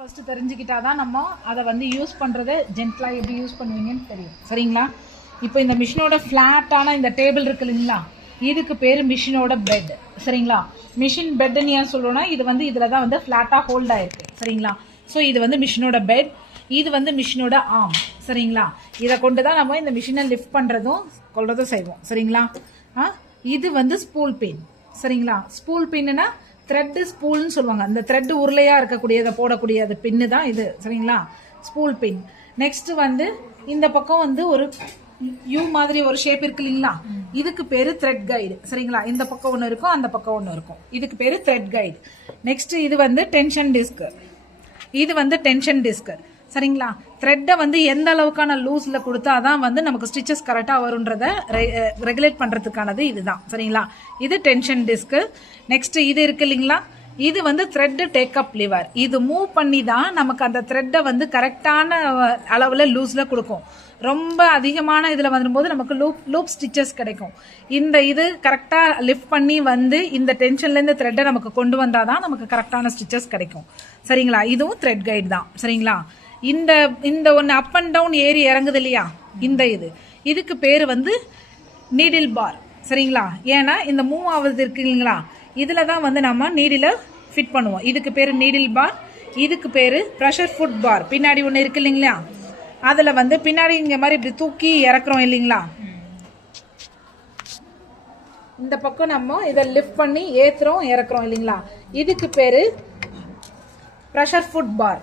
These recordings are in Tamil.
ஃபர்ஸ்ட் தெரிஞ்சுக்கிட்டாதான் நம்ம அதை வந்து யூஸ் பண்ணுறதை ஜென்டலாக எப்படி யூஸ் பண்ணுவீங்கன்னு தெரியும். சரிங்களா? இப்போ இந்த மிஷினோட ஃப்ளாட்டான இந்த டேபிள் இருக்கு இல்லைங்களா, இதுக்கு பேர் மிஷினோட பெட். சரிங்களா? மிஷின் பெட்டுன்னு ஏன் சொல்கிறோன்னா, இது வந்து இதில் தான் வந்து ஃப்ளாட்டாக ஹோல்ட் ஆயிருக்கு. சரிங்களா? ஸோ இது வந்து மிஷினோட பெட், இது வந்து மிஷினோட ஆர்ம். சரிங்களா? இதை கொண்டு தான் நம்ம இந்த மிஷினை லிஃப்ட் பண்ணுறதும் கொள்றதும் செய்வோம். சரிங்களா? இது வந்து ஸ்பூல் பின். சரிங்களா? ஸ்பூல் பின்னுனா த்ரெட்டு ஸ்பூல்னு சொல்லுவாங்க. அந்த த்ரெட் உருளையா இருக்கக்கூடியதை போடக்கூடிய அது பின்னு தான் இது. சரிங்களா? ஸ்பூல் பின். நெக்ஸ்ட் வந்து இந்த பக்கம் வந்து ஒரு யூ மாதிரி ஒரு ஷேப் இருக்கு இல்லைங்களா, இதுக்கு பேரு த்ரெட் கைடு. சரிங்களா? இந்த பக்கம் ஒன்று இருக்கும், அந்த பக்கம் ஒன்று இருக்கும். இதுக்கு பேரு த்ரெட் கைடு. நெக்ஸ்ட் இது வந்து டென்ஷன் டிஸ்க். இது வந்து டென்ஷன் டிஸ்க். சரிங்களா? த்ரெட்டை வந்து எந்த அளவுக்கான லூஸ்ல கொடுத்தாதான் வந்து நமக்கு ஸ்டிச்சஸ் கரெக்டா வரும்ன்றத ரெகுலேட் பண்றதுக்கானது இதுதான். சரிங்களா? இது டென்ஷன் டிஸ்க். நெக்ஸ்ட் இது இருக்கு இல்லைங்களா, இது வந்து த்ரெட் டேக்அப் லிவர். இது மூவ் பண்ணி தான் நமக்கு அந்த த்ரெட்டை வந்து கரெக்டான அளவுல லூஸ்ல கொடுக்கும். ரொம்ப அதிகமான இதுல வரும்போது நமக்கு லூப் ஸ்டிச்சஸ் கிடைக்கும். இந்த இது கரெக்டா லிஃப்ட் பண்ணி வந்து இந்த டென்ஷன்ல இருந்து த்ரெட்டை நமக்கு கொண்டு வந்தாதான் நமக்கு கரெக்டான ஸ்டிச்சஸ் கிடைக்கும். சரிங்களா? இதுவும் த்ரெட் கைடு தான். சரிங்களா? இந்த இந்த ஒன்று அப் அண்ட் டவுன் ஏறி இறங்குது இல்லையா, இந்த இதுக்கு பேர் வந்து நீடில் பார். சரிங்களா? ஏன்னா இந்த மூவ் ஆகுது இருக்கு இல்லைங்களா, இதுல தான் வந்து நம்ம நீடில ஃபிட் பண்ணுவோம். இதுக்கு பேரு நீடில் பார். இதுக்கு பேரு ப்ரெஷர் ஃபுட் பார். பின்னாடி ஒன்று இருக்கு இல்லைங்களா, அதுல வந்து பின்னாடி இங்க மாதிரி இப்படி தூக்கி இறக்குறோம் இல்லைங்களா, இந்த பக்கம் நம்ம இதை லிஃப்ட் பண்ணி ஏத்துறோம் இறக்குறோம் இல்லைங்களா, இதுக்கு பேரு ப்ரெஷர் ஃபுட் பார்,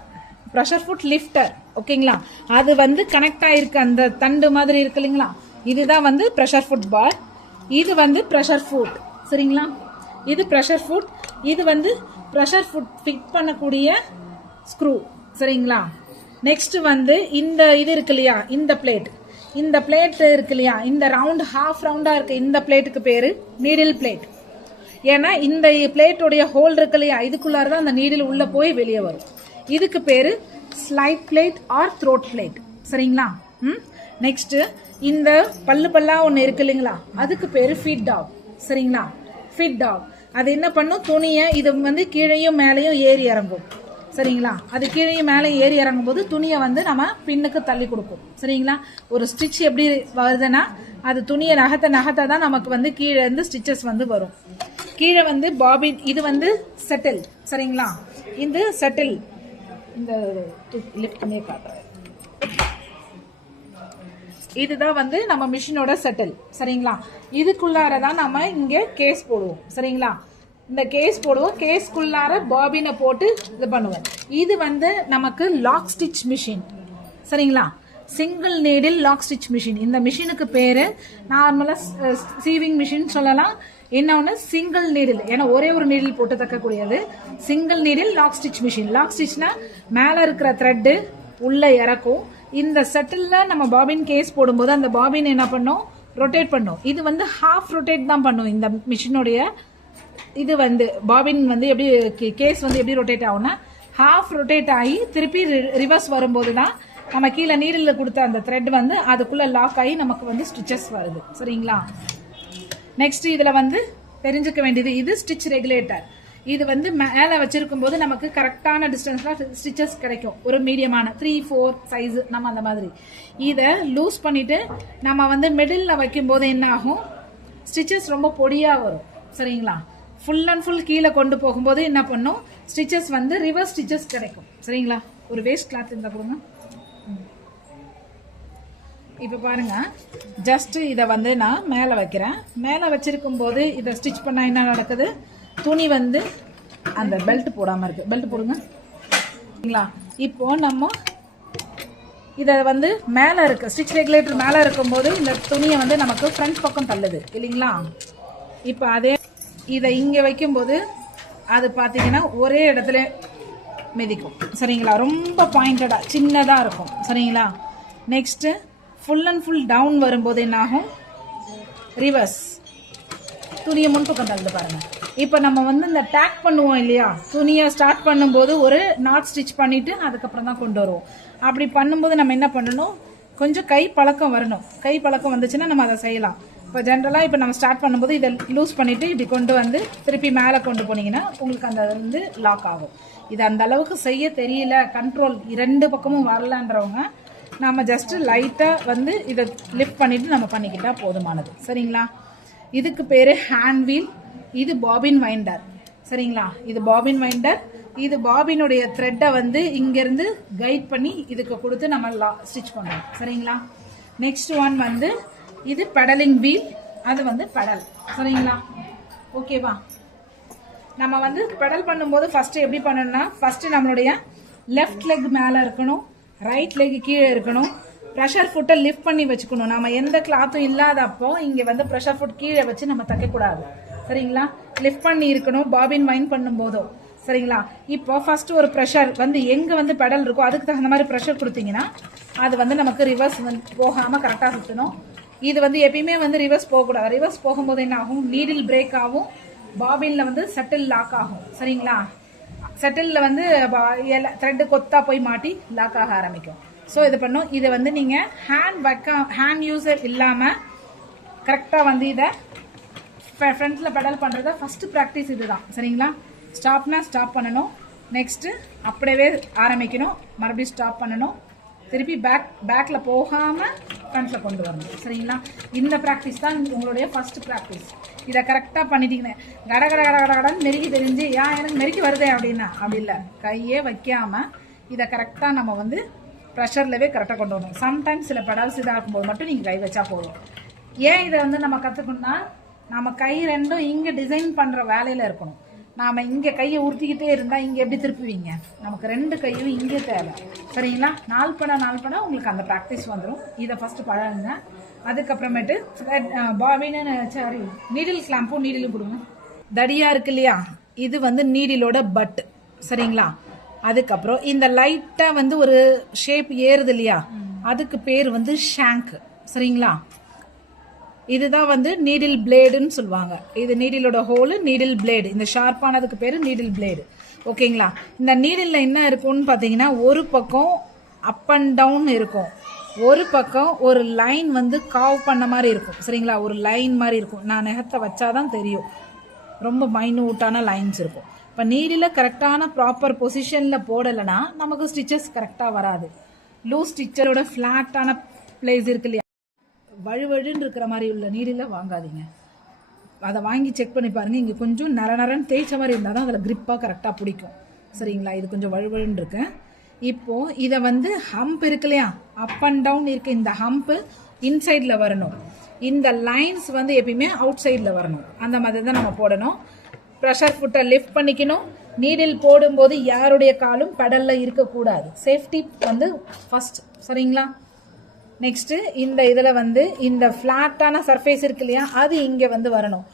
ப்ரெஷர் ஃபுட் லிஃப்டர். ஓகேங்களா? அது வந்து கனெக்ட் ஆயிருக்கு அந்த தண்டு மாதிரி இருக்கு இல்லைங்களா, இதுதான் வந்து ப்ரெஷர் ஃபுட் பார். இது வந்து ப்ரெஷர் ஃபுட். சரிங்களா? இது ப்ரெஷர் ஃபுட். இது வந்து ப்ரெஷர் ஃபுட் ஃபிட் பண்ணக்கூடிய ஸ்க்ரூ. சரிங்களா? நெக்ஸ்ட் வந்து இந்த இது இருக்கு இல்லையா, இந்த பிளேட், இந்த பிளேட் இருக்கு இல்லையா, இந்த ரவுண்ட் ஹாஃப் ரவுண்டா இருக்கு இந்த பிளேட்டுக்கு பேரு நீடில் பிளேட். ஏன்னா இந்த பிளேட்டோடைய ஹோல் இருக்கு இல்லையா, இதுக்குள்ளாரதான் அந்த நீடில் உள்ள போய் வெளியே வரும். இதுக்கு பேரு slide plate or throat plate. சரிங்களா? நெக்ஸ்ட் இந்த பல்லு பல்லா ஒண்ணு இருக்கு இல்லைங்களா, அதுக்கு பேரு ஃபீட் டாக். சரிங்களா? ஃபீட் டாக் அது என்ன பண்ணும், துணியை இது வந்து கீழையும் மேலையும் ஏறி இறங்கும். சரிங்களா? அது கீழையும் மேலே ஏறி இறங்கும் போது துணியை வந்து நம்ம பின்னுக்கு தள்ளி கொடுக்கும். சரிங்களா? ஒரு ஸ்டிச் எப்படி வருதுன்னா, அது துணியை நகத்தை தான் நமக்கு வந்து கீழே இருந்து ஸ்டிச்சஸ் வந்து வரும். கீழே வந்து பாபின், இது வந்து செட்டில். சரிங்களா? இந்த செட்டில், இந்த லிஃப்ட் பண்ணி காட்டுறேன், இதுதான் வந்து நம்ம மிஷினோட செட்டில். சரிங்களா? இதுக்குள்ளாரதான் நம்ம இங்க கேஸ் போடுவோம். சரிங்களா? இந்த கேஸ் போடுவோம், கேஸ்க்குள்ளார பாபினை போட்டு இது பண்ணுவோம். இது வந்து நமக்கு லாக் ஸ்டிச் மிஷின். சரிங்களா? Single needle lock stitch machine. இந்த மிஷினுக்கு பேரு நார்மலா சீவிங் மிஷின் சொல்லலாம். இன்னொன்னு சிங்கிள் நீடில், ஏன்னா ஒரே ஒரு நீடில் போட்டு தைக்கக்கூடியது. Single needle lock stitch machine. Lock ஸ்டிச்னா மேல இருக்கிற த்ரெட் உள்ள இறக்கும். இந்த செட்டில்ல நம்ம பாபின் கேஸ் போடும்போது அந்த பாபின் என்ன பண்ணும், ரொட்டேட் பண்ணும். இது வந்து ஹாஃப் ரொட்டேட் தான் பண்ணும். இந்த மிஷினுடைய இது வந்து பாபின் வந்து எப்படி, கேஸ் வந்து எப்படி ரொட்டேட் ஆகும்னா, ஹாஃப் ரொட்டேட் ஆகி திருப்பி ரிவர்ஸ் வரும்போது தான் நம்ம கீழே நீடில் கொடுத்த அந்த த்ரெட் வந்து அதுக்குள்ள லாக் ஆகி நமக்கு வந்து ஸ்டிச்சஸ் வருது. சரிங்களா? நெக்ஸ்ட் இதுல வந்து தெரிஞ்சுக்க வேண்டியது, இது ஸ்டிச் ரெகுலேட்டர். இது வந்து மேல வச்சிருக்கும் போது நமக்கு கரெக்டான டிஸ்டன்ஸ்ல ஸ்டிச்சஸ் கிடைக்கும். ஒரு மீடியமான 3-4 சைஸ் நம்ம அந்த மாதிரி. இதை லூஸ் பண்ணிட்டு நம்ம வந்து மிடில் வைக்கும் போது என்ன ஆகும், ஸ்டிச்சஸ் ரொம்ப பொடியா வரும். சரிங்களா? ஃபுல் அண்ட் ஃபுல் கீழே கொண்டு போகும்போது என்ன பண்ணும், ஸ்டிச்சஸ் வந்து ரிவர்ஸ் ஸ்டிச்சஸ் கிடைக்கும். சரிங்களா? ஒரு வேஸ்ட் கிளாத் இருந்தா கொடுங்க. இப்ப பாருங்க, ஜஸ்ட் இதை வந்து நான் மேல வைக்கிறேன். மேல வச்சிருக்கும் போது இதை ஸ்டிச் பண்ணா என்ன நடக்குது, துணி வந்து அந்த பெல்ட் போடாம இருக்கு. பெல்ட் போடுங்க. சரிங்களா? இப்போ நம்ம இத வந்து மேல இருக்கு, ஸ்டிச் ரெகுலேட்டர் மேல இருக்கும் போது இந்த துணியை வந்து நமக்கு ஃப்ரண்ட் பக்கம் தள்ளுது இல்லைங்களா. இப்ப அதே இதை இங்க வைக்கும் போது அது பாத்தீங்கன்னா ஒரே இடத்துல மிதிக்கும். சரிங்களா? ரொம்ப பாயிண்டடா சின்னதா இருக்கும். சரிங்களா? Next full and full down வரும்போது என்ன ஆகும், ரிவர்ஸ் துணியை முன்பக்கம் தள்ளுது பாருங்க. இப்ப நம்ம வந்து இந்த டேக் பண்ணுவோம் இல்லையா, துணியை ஸ்டார்ட் பண்ணும்போது ஒரு நாட் ஸ்டிச் பண்ணிட்டு அதுக்கப்புறம் தான் கொண்டு வருவோம். அப்படி பண்ணும்போது நம்ம என்ன பண்ணணும், கொஞ்சம் கை பழக்கம் வரணும். கை பழக்கம் வந்துச்சுன்னா நம்ம அதை செய்யலாம். இப்போ ஜென்ரலா இப்போ நம்ம ஸ்டார்ட் பண்ணும்போது இதை லூஸ் பண்ணிட்டு இப்படி கொண்டு வந்து திருப்பி மேலே கொண்டு போனீங்கன்னா உங்களுக்கு அந்த வந்து லாக் ஆகும். இது அந்த அளவுக்கு செய்ய தெரியல, கண்ட்ரோல் 2 பக்கமும் வரலன்றவங்க நம்ம ஜஸ்ட் லைட்டாக வந்து இதை லிஃப்ட் பண்ணிவிட்டு நம்ம பண்ணிக்கிட்டா போதுமானது. சரிங்களா? இதுக்கு பேர் ஹேண்ட் வீல், இது பாபின் வைண்டர். சரிங்களா? இது பாபின் வைண்டர். இது பாபினுடைய த்ரெட்டை வந்து இங்கேருந்து கைட் பண்ணி இதுக்கு கொடுத்து நம்ம ஸ்டிச் பண்ணுறோம். சரிங்களா? நெக்ஸ்ட் ஒன் வந்து இது பெடலிங் வீல், அது வந்து பெடல். சரிங்களா? ஓகேவா? நம்ம வந்து பெடல் பண்ணும்போது ஃபஸ்ட்டு எப்படி பண்ணணும்னா, ஃபஸ்ட்டு நம்மளுடைய லெஃப்ட் லெக் மேலே இருக்கணும், ரைட் லெக் கீழே இருக்கணும். ப்ரெஷர் ஃபுட்டை லிஃப்ட் பண்ணி வச்சுக்கணும். நம்ம எந்த கிளாத்தும் இல்லாதப்போ இங்கே வந்து ப்ரெஷர் ஃபுட் கீழே வச்சு நம்ம தைக்கக்கூடாது. சரிங்களா? லிஃப்ட் பண்ணி இருக்கணும் பாபின் வைண்ட் பண்ணும்போதோ. சரிங்களா? இப்போ ஃபர்ஸ்ட் ஒரு ப்ரெஷர் வந்து எங்கே வந்து பெடல் இருக்கோ அதுக்கு தகுந்த மாதிரி ப்ரெஷர் கொடுத்தீங்கன்னா அது வந்து நமக்கு ரிவர்ஸ் வந்து போகாமல் கரெக்டாக சுற்றணும். இது வந்து எப்பயுமே வந்து ரிவர்ஸ் போகக்கூடாது. ரிவர்ஸ் போகும்போது என்ன ஆகும், நீடில் பிரேக் ஆகும், பாபினில் வந்து செட்டில் லாக் ஆகும். சரிங்களா? செட்டிலில் வந்து த்ரெட்டு கொத்தா போய் மாட்டி லாக் ஆக ஆரம்பிக்கும். ஸோ இது பண்ணும். இதை வந்து நீங்கள் ஹேண்ட் யூஸர் இல்லாமல் கரெக்டாக வந்து இதை ஃப்ரண்ட்டில் பெடல் பண்ணுறத ஃபஸ்ட்டு ப்ராக்டிஸ் இது தான். சரிங்களா? ஸ்டாப்னா ஸ்டாப் பண்ணணும், நெக்ஸ்ட்டு அப்படியே ஆரம்பிக்கணும், மறுபடியும் ஸ்டாப் பண்ணணும், திருப்பி பேக்கில் போகாமல் ஃப்ரண்ட்டில் கொண்டு வரணும். சரிங்களா? இந்த ப்ராக்டிஸ் தான் உங்களுடைய ஃபஸ்ட்டு ப்ராக்டிஸ். இதை கரெக்டாக பண்ணிட்டீங்கன்னா கட கட கட கடன்னு மெருகி தெரிஞ்சு எனக்கு மெருகி வருதே அப்படின்னா அப்படி இல்லை. கையே வைக்காமல் இதை கரெக்டாக நம்ம வந்து ப்ரெஷர்லவே கரெக்டாக கொண்டு வரணும். சம்டைம்ஸ் சில பெடல்ஸ் இதாக இருக்கும்போது மட்டும் நீங்கள் கை வச்சா போதும். ஏன் இதை வந்து நம்ம கற்றுக்கணும்னா, நம்ம கை ரெண்டும் இங்கே டிசைன் பண்ணுற வேலையில் இருக்கணும். நாம் இங்கே கையை உறுத்திக்கிட்டே இருந்தால் இங்கே எப்படி திருப்புவீங்க? நமக்கு 2 கையும் இங்கே தேவை. சரிங்களா? நாள் பட உங்களுக்கு அந்த ப்ராக்டிஸ் வந்துடும். இதை ஃபஸ்ட்டு பழகுங்க. அதுக்கப்புறமேட்டு பாபின்னு சாரி நீடில் கிளாம்பும் நீடிலும் கொடுங்க. தடியாக இருக்கு இல்லையா, இது வந்து நீடிலோட பட். சரிங்களா? அதுக்கப்புறம் இந்த லைட்டாக வந்து ஒரு ஷேப் ஏறுது இல்லையா, அதுக்கு பேர் வந்து ஷாங்க். சரிங்களா? இதுதான் வந்து நீடில் பிளேடுன்னு சொல்லுவாங்க. இது நீடிலோட ஹோலு, நீடில் பிளேடு. இந்த ஷார்ப்பானதுக்கு பேர் நீடில் பிளேடு. ஓகேங்களா? இந்த நீடிலில் என்ன இருக்கும்னு பார்த்தீங்கன்னா, ஒரு பக்கம் அப் அண்ட் டவுன் இருக்கும், ஒரு பக்கம் ஒரு லைன் வந்து காவ் பண்ண மாதிரி இருக்கும். சரிங்களா? ஒரு லைன் மாதிரி இருக்கும். நான் நெகத்தை வச்சாதான் தெரியும், ரொம்ப மைன்யூட்டான லைன்ஸ் இருக்கும். இப்போ நீடில் கரெக்டான ப்ராப்பர் பொசிஷனில் போடலைன்னா நமக்கு ஸ்டிச்சஸ் கரெக்டாக வராது. லூஸ் ஸ்டிச்சரோட ஃப்ளாட்டான பிளேஸ் இருக்கு இல்லையா, வழுவழுன்னு இருக்கிற மாதிரி உள்ள நீடில் வாங்காதீங்க. அதை வாங்கி செக் பண்ணி பாருங்கள். இங்கே கொஞ்சம் நரன்னு தேய்ச்ச மாதிரி இருந்தால் தான் அதில் கிரிப்பாக கரெக்டாக பிடிக்கும். சரிங்களா? இது கொஞ்சம் வழுவழுன்னு இருக்கு. இப்போது இதை வந்து ஹம்ப் இருக்கு இல்லையா, அப் அண்ட் டவுன் இருக்கு, இந்த ஹம்ப்பு இன்சைடில் வரணும், இந்த லைன்ஸ் வந்து எப்பயுமே அவுட் சைடில் வரணும். அந்த மாதிரி தான் நம்ம போடணும். ப்ரெஷர் ஃபுட்டை லிஃப்ட் பண்ணிக்கணும். நீடில் போடும்போது யாருடைய காலும் பெடலில் இருக்கக்கூடாது. சேஃப்டி வந்து ஃபஸ்ட். சரிங்களா? நெக்ஸ்ட்டு இந்த இதில் வந்து இந்த ஃப்ளாட்டான சர்ஃபேஸ் இருக்கு இல்லையா, அது இங்கே வந்து வரணும்.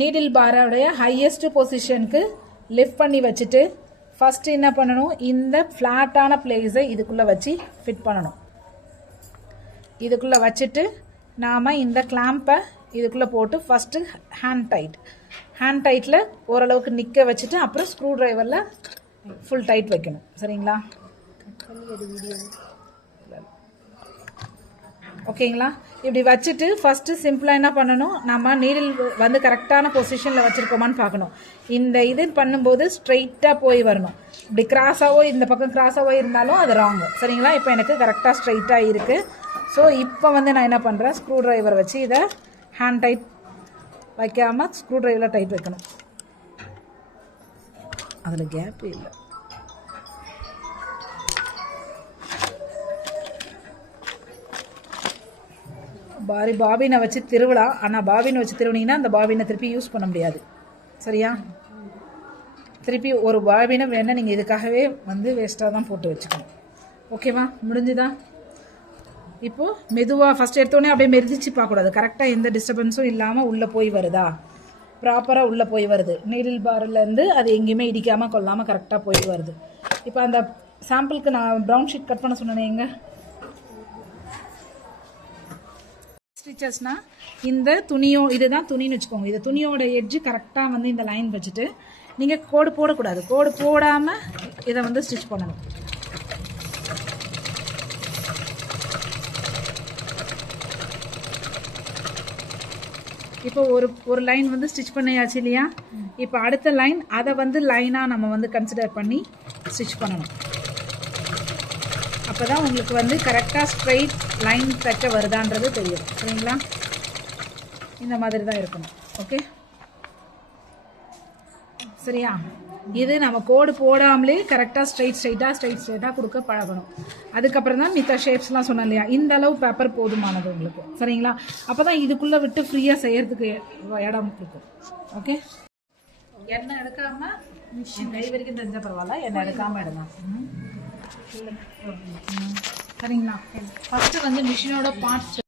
நீடில் பாரோடைய ஹையஸ்ட் பொசிஷனுக்கு லிஃப்ட் பண்ணி வச்சுட்டு ஃபஸ்ட்டு என்ன பண்ணணும், இந்த ஃப்ளாட்டான பிளேஸை இதுக்குள்ளே வச்சு ஃபிட் பண்ணணும். இதுக்குள்ளே வச்சுட்டு நாம் இந்த கிளாம்பை இதுக்குள்ளே போட்டு ஃபஸ்ட்டு ஹேண்ட் டைட்டில் ஓரளவுக்கு நிற்க வச்சுட்டு அப்புறம் ஸ்க்ரூ ட்ரைவரில் ஃபுல் டைட் வைக்கணும். சரிங்களா? ஓகேங்களா? இப்படி வச்சுட்டு ஃபஸ்ட்டு சிம்பிளாக என்ன பண்ணணும், நம்ம நீடில் வந்து கரெக்டான பொசிஷனில் வச்சுருக்கோமான்னு பார்க்கணும். இந்த இது பண்ணும்போது ஸ்ட்ரெயிட்டாக போய் வரணும். இப்படி கிராஸாவோ இந்த பக்கம் கிராஸாவோ இருந்தாலும் அது ராங்கு. சரிங்களா? இப்போ எனக்கு கரெக்டாக ஸ்ட்ரெயிட்டாக இருக்குது. ஸோ இப்போ வந்து நான் என்ன பண்ணுறேன், ஸ்க்ரூ ட்ரைவர் வச்சு இதை ஹேண்ட் டைட் வைக்காமல் ஸ்க்ரூ ட்ரைவரில் டைட் வைக்கணும். அதில் கேப்பே இல்லை. பாபினை வச்சு திருவிழா, ஆனால் பாபினை வச்சு திருவினீங்கன்னா அந்த பாபினை திருப்பி யூஸ் பண்ண முடியாது. சரியா? திருப்பி ஒரு பாபினை வேணால் நீங்கள் இதுக்காகவே வந்து வேஸ்ட்டாக தான் போட்டு வச்சுக்கணும். ஓகேவா? முடிஞ்சுதா? இப்போது மெதுவாக ஃபஸ்ட் எடுத்தோடனே அப்படியே மெதிச்சு பார்க்கக்கூடாது. கரெக்டாக எந்த டிஸ்டர்பன்ஸும் இல்லாமல் உள்ளே போய் வருதா, ப்ராப்பராக உள்ளே போய் வருது. நீடில் பாரிலேருந்து அது எங்கேயுமே இடிக்காமல் கொள்ளாமல் கரெக்டாக போய் வருது. இப்போ அந்த சாம்பிளுக்கு நான் ப்ரௌன் ஷீட் கட் பண்ண சொன்னேன். எங்க ஸ்டிச்சஸ்னால் இந்த துணியோ, இதுதான் துணின்னு வச்சுக்கோங்க. இது துணியோட எட்ஜு கரெக்டாக வந்து இந்த லைன் வச்சுட்டு நீங்கள் கோடு போடக்கூடாது. கோடு போடாமல் இதை வந்து ஸ்டிச் பண்ணணும். இப்போ ஒரு லைன் வந்து ஸ்டிச் பண்ணியாச்சு இல்லையா? இப்போ அடுத்த லைன் அதை வந்து லைனாக நம்ம வந்து கன்சிடர் பண்ணி ஸ்டிச் பண்ணணும். அப்போ தான் உங்களுக்கு வந்து கரெக்டாக ஸ்ட்ரைட் லைன் தைக்க வருதான்றது தெரியும். சரிங்களா? இந்த மாதிரி தான் இருக்கணும். ஓகே, சரியா? இது நம்ம கோடு போடாமலே கரெக்டாக ஸ்ட்ரைட்டாக கொடுக்க பழகணும். அதுக்கப்புறம் தான் மித்த ஷேப்ஸ்லாம் சொன்னேன் இல்லையா, இந்த அளவு பேப்பர் போதுமானது உங்களுக்கு. சரிங்களா? அப்போ தான் இதுக்குள்ளே விட்டு ஃப்ரீயாக செய்யறதுக்கு இடம் இருக்கும். ஓகே, எண்ணெய் எடுக்காம என் கை வரைக்கும் தெரிஞ்ச பரவாயில்ல, எண்ணெய் எடுக்காமல் எடுங்க. சரிங்களா? ஃபஸ்ட்டு வந்து மிஷினோட பார்ட்ஸ்